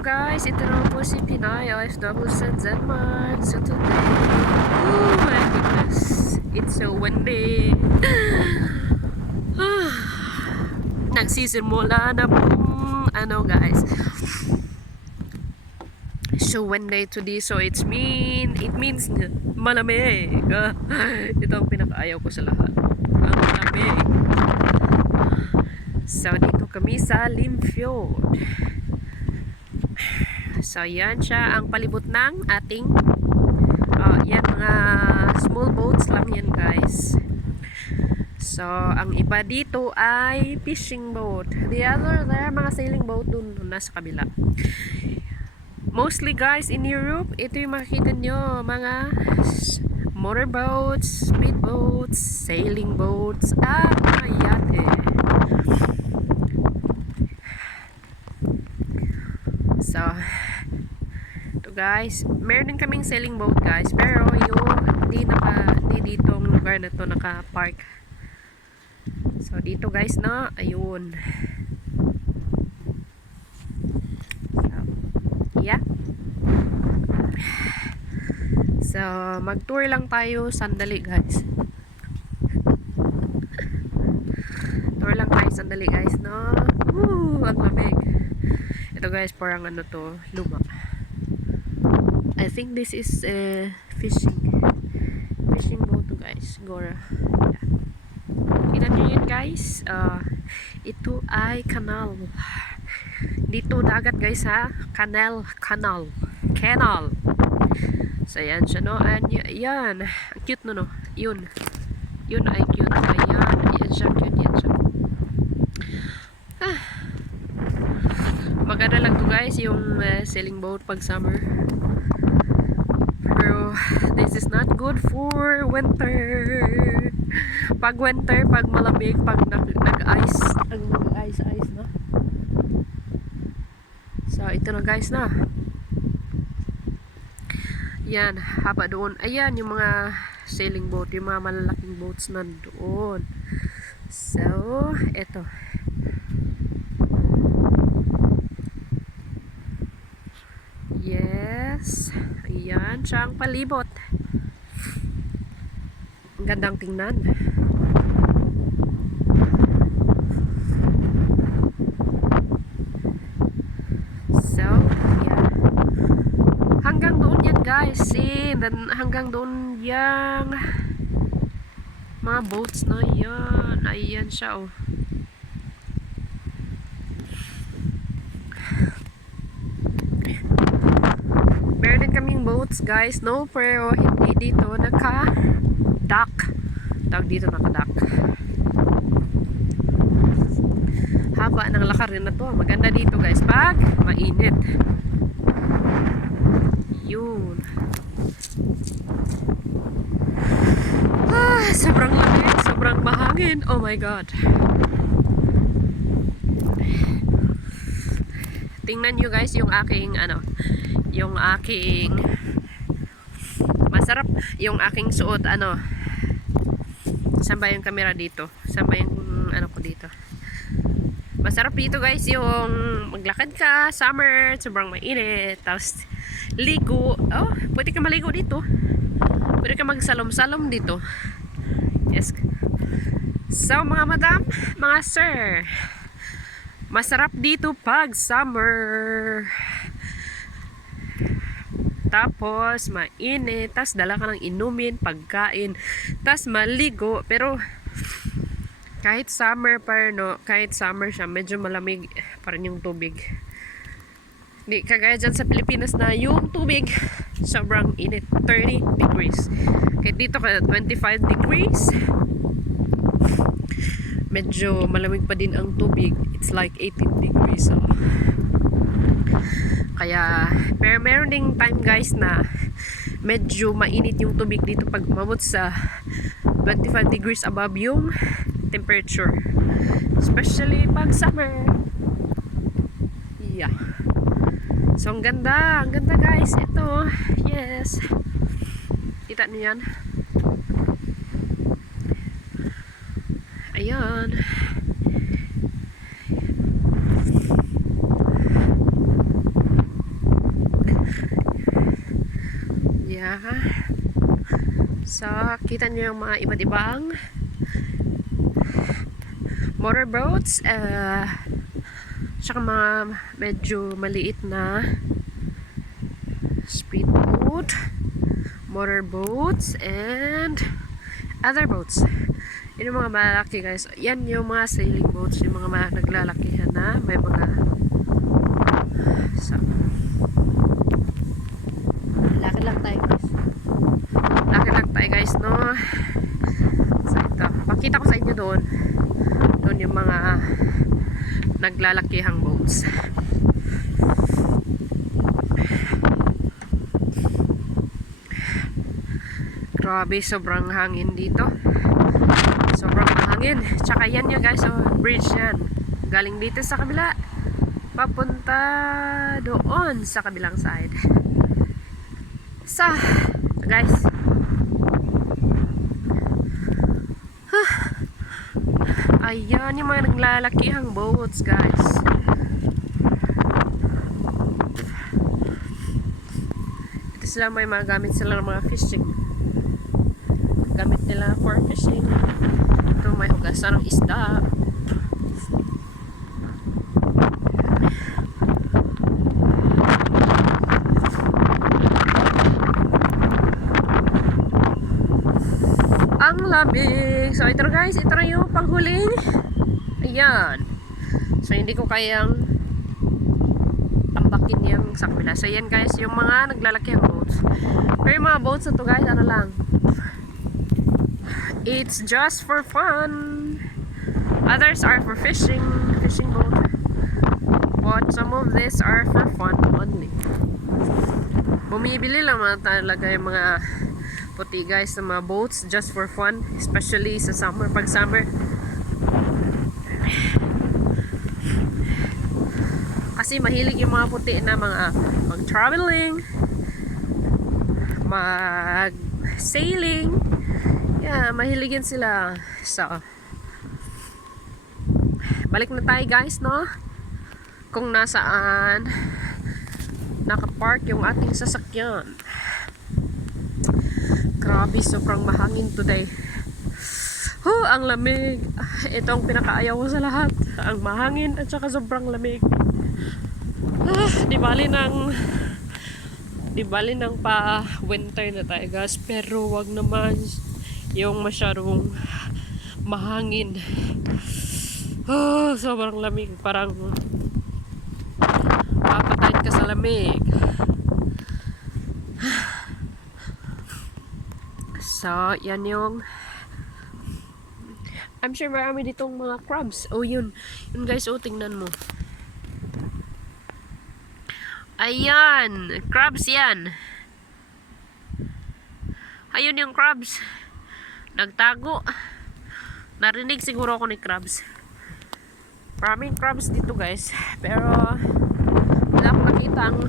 guys, ito naman po si Pinay OFW sa Denmark. So today, oh my goodness, it's so windy. Nagsisimula na pong guys, so windy today, so it means malamig. Ito ang pinakaayaw ko sa lahat, ang malamig. So dito kami sa Limfjord. So yan siya ang palibot ng ating yan, mga small boats lang yan guys. So ang iba dito ay fishing boat, the other there mga sailing boat dun nasa kabila. Mostly guys in Europe, ito yung makikita nyo, mga motorboats, speedboats, sailing boats at mga yate. So ito guys, meron din kaming sailing boat guys, pero yung di ditong lugar na to naka-park. So dito guys na, ayun. So, yeah. So mag-tour lang tayo sandali guys. Tour lang tayo sandali guys, no? Woo, ang lamig. Ito guys, parang ano to, luma. I think this is fishing boat to guys, Gora. Yeah. Kita nyo yun guys, ito ay canal. Dito dagat guys ha, canal. So yan siya no, and yan, ang cute no, yun ay cute, ayan, yan siya, cute yan siya. Maganda lang to guys yung sailing boat pag summer, pero this is not good for winter. Pag winter, pag malamig, pag nag-ice na. So ito na guys na, yan, haba doon, ayan yung mga sailing boat, yung mga malalaking boats na doon. So ito, yes, ayan siya ang palibot. Ang gandang tingnan. So yeah, hanggang doon yan guys, see, hanggang doon yang mga boats na yan, ayan siya oh. Meron din kaming boats guys, no, pero hindi dito naka-dock. Tawag dito naka-dock. Haba ng lakarin na to. Maganda dito guys pag mainit. Yun. Sobrang lamig, sobrang mahangin. Oh my god. Tingnan nyo guys yung aking masarap yung aking suot, saan ba yung camera dito, saan ba yung ko dito. Masarap dito guys yung maglakad ka summer, sobrang mainit, tapos ligo. Oh, pwede ka maligo dito, pwede ka magsalom-salom dito. Yes. So mga madam, mga sir, masarap dito pag summer. Tapos mainit, tas dala ka ng inumin, pagkain, tas maligo. Pero kahit summer kahit summer siya, medyo malamig pa rin yung tubig. Di kagaya dyan sa Pilipinas na yung tubig sobrang init, 30 degrees. Kahit dito ka 25 degrees, medyo malamig pa din ang tubig. It's like 18 degrees. So kaya, pero meron ding time guys na medyo mainit yung tubig dito pag umabot sa 25 degrees above yung temperature, especially pag summer. Yeah. So ang ganda guys, ito, yes, kita niyo yan, ayan. Yeah. So, kita nyo yung mga iba't ibang motorboats, tsaka mga medyo maliit na speedboat, motorboats, and other boats. Yun yung mga malaki guys. Yan yung mga sailing boats, yung mga naglalakihan na may mga so, lakad lang tayo guys. Lakad lang tayo guys, no? So, ito. Pakita ko sa inyo doon. Doon yung mga naglalakihang boats. Grabe, sobrang hangin dito. Sobrang mahangin. Tsaka yan yun guys, so bridge yan. Galing dito sa kabila, papunta doon sa kabilang side. So, guys. Ayan yung mga naglalakihang boats guys. Ito sila, may mga gamit sila ng mga fishing. Gamit nila for fishing. Ito may hugasan ng isda. Ang lamig. So ito guys, ito na yung panghuling. Ayan. So hindi ko kayang tambakin yung sa kabila. So yan guys, yung mga naglalakihang boats. Pero yung mga boats na to guys, ano lang, it's just for fun. Others are for fishing boat. But some of these are for fun only. Bumibili lang mga talaga yung mga puti guys ng mga boats just for fun, especially sa summer, pag summer. Kasi mahilig yung mga puti na mga mag-traveling, mag-sailing. Yeah, mahiligin sila. So, balik na tayo guys, no? Kung nasaan nakapark yung ating sasakyan. Grabe, sobrang mahangin today. Ang lamig. Ito ang pinakaayaw ko sa lahat. Ang mahangin at saka sobrang lamig. Di bali ng pa winter na tayo guys, pero wag naman yung masyadong mahangin. Sobrang lamig, parang papatayin ka sa lamig. So, yan yung I'm sure marami ditong mga crabs. Yun guys, tingnan mo. Ayan, crabs yan. Ayun yung crabs. Nagtago. Narinig siguro ako ni crabs. Maraming crabs dito guys. Pero wala akong nakita ang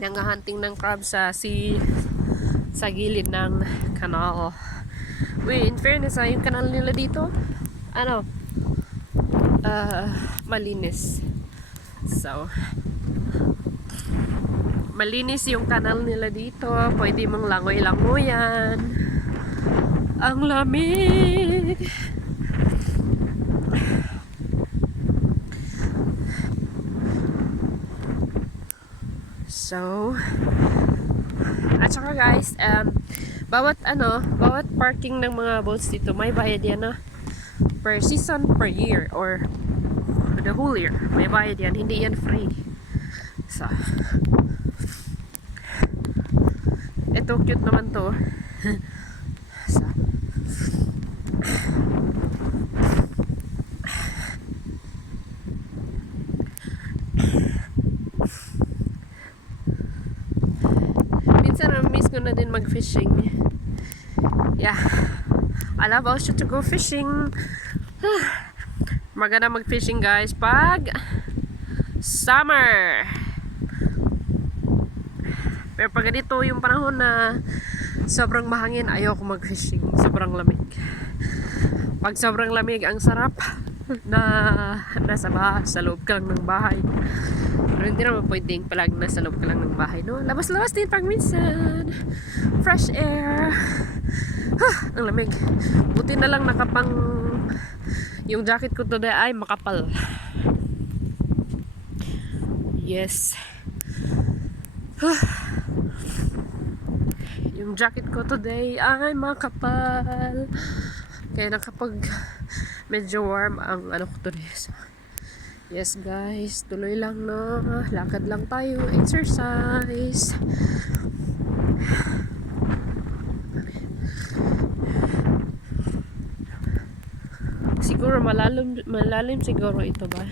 nag-hunting ng crabs sa gilid ng kanal. In fairness, yung kanal nila dito, malinis. So, malinis yung kanal nila dito. Pwede mong langoy-langoyan. Ang lamig. So, at saka guys, bawat parking ng mga boats dito, may bayad yan na per season, per year, or the whole year. May bayad yan, hindi yan free. So, ito cute naman to. So, minsan miss ko na din mag-fishing. Yeah, I love also to go fishing. Maganda mag-fishing guys pag summer. Pero pag ganito yung panahon na sobrang mahangin, ayoko mag-fishing. Sobrang lamig. Pag sobrang lamig, ang sarap na nasa bahay, sa loob ka lang ng bahay. Pero hindi naman pwedeng palagi nasa loob ka lang ng bahay, no? Labas-labas din pag minsan. Fresh air. Ang lamig. Buti na lang nakapang yung jacket ko today ay makapal. Yes. Yung jacket ko today ay makapal. Kaya nakapag medyo warm ang ano ko today. So, yes guys, tuloy lang no. Lakad lang tayo, exercise. Siguro malalim siguro ito ba?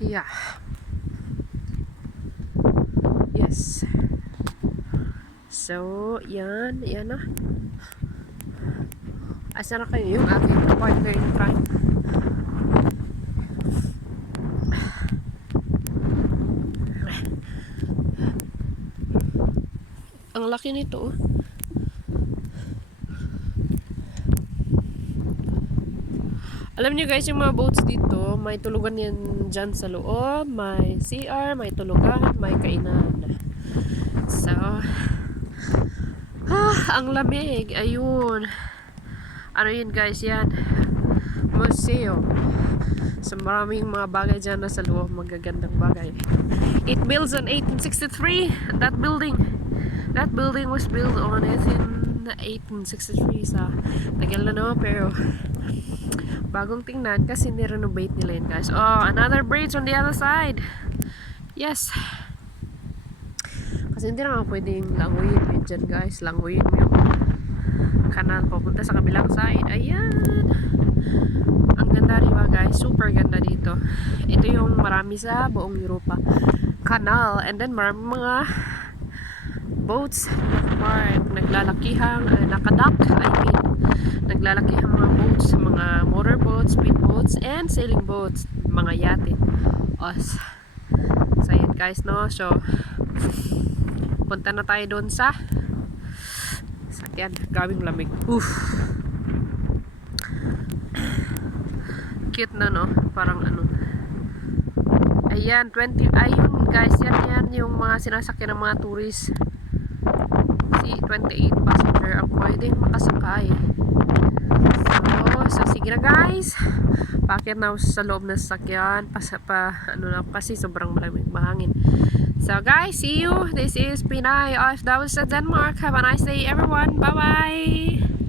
Yeah. Yes. So, yan na. Asa na kayo yung aking partner in crime? Ang laki nito. Alam niyo guys, yung mga boats dito, may tulugan yan dyan sa loob, may CR, may tulugan, may kainan. So, ang lamig. Ayun. Ano yun guys, yan. Museo. So, maraming mga bagay dyan na sa loob, magagandang bagay. It built in 1863, that building. That building was built on 1863 sa tagal na no, pero bagong tingnan kasi ni-renovate nila yun guys. Oh, another bridge on the other side. Yes. Kasi hindi naman pwedeng languyin mo dyan guys. Languyin mo yung kanal papunta sa kabilang side. Ayan. Ang ganda diba guys. Super ganda dito. Ito yung marami sa buong Europa. Kanal. And then marami mga boats. Naglalakihang nakadock. I mean, naglalakihang mga boats. Mga motorboats, speedboats, and sailing boats. Mga yate. Os. So yun guys no. So punta na tayo doon sa sakyan. Grabing lamig. Cute na no. Parang ano. Ayan, 20. Ayun guys, yan yung mga sinasakyan ng mga tourist. Si 28 passenger ang pwedeng makasakay. So sige na guys. Pakit na sa loob ng sasakyan. Ano na kasi sobrang maraming mahangin. So guys, see you. This is Pinay OFW sa Denmark. Have a nice day everyone. Bye bye.